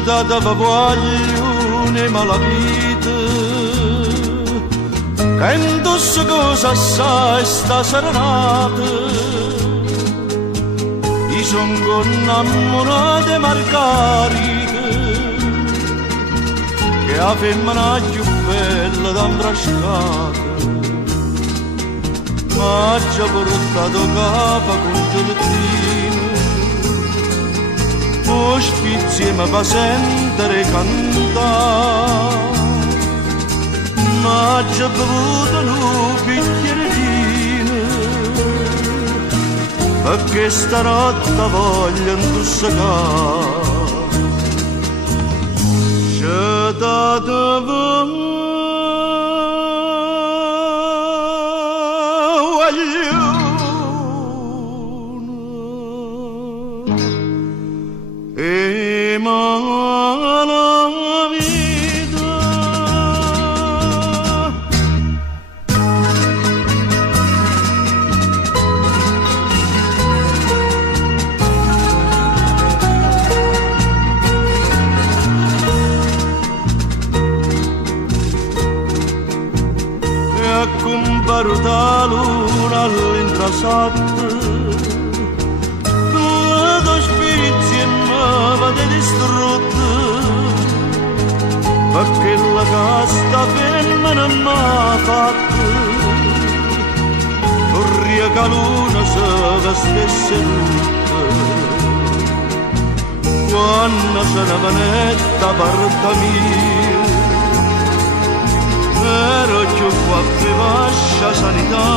data voglio ne malavita che indosso cosa assai sta serenata io son innamorata Margherita che la femmina più bella d'ambrascata ma già portato capo con giornino spizzi mi fa sentire cantare ma già bevuto un bicchiere di vino perché stanotte voglio intossicare c'è dato voglio e mala vita e a comparire la luna all'intrasato vado distrutto perché la casta femmina m'ha fatto vorrei che luna si vestesse tutta quando se ne vanetta parte mia ero più qua per vascia sanità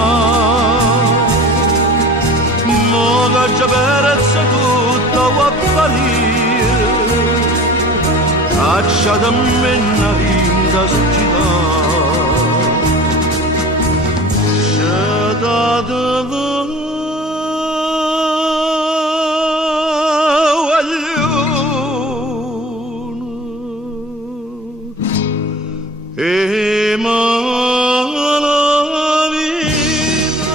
mo che già perezza tutta o apparire caccia da me una linda società c'è dato voglio e mala vita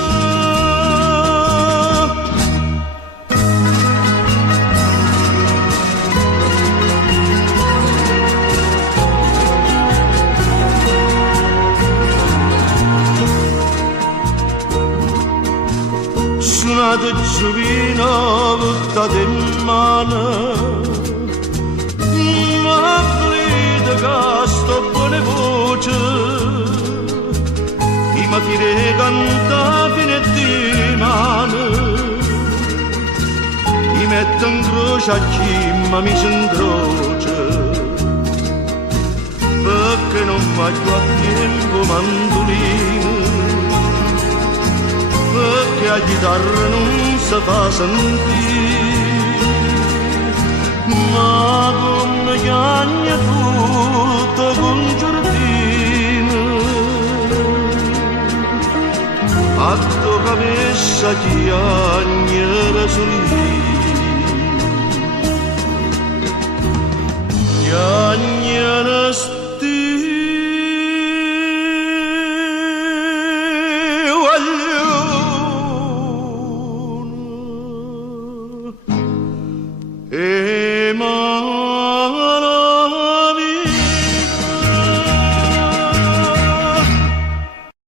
suonato giovino buttato in mano ma afflitto che sto buone voce i ma fire canta fine di mano i metto in croce a chi ma mi si incrocia perché non va più a tempo mandolino perché a chitarra non si fa sentire ma come chiagna tutto con giardino a tu capisci chiagna la solita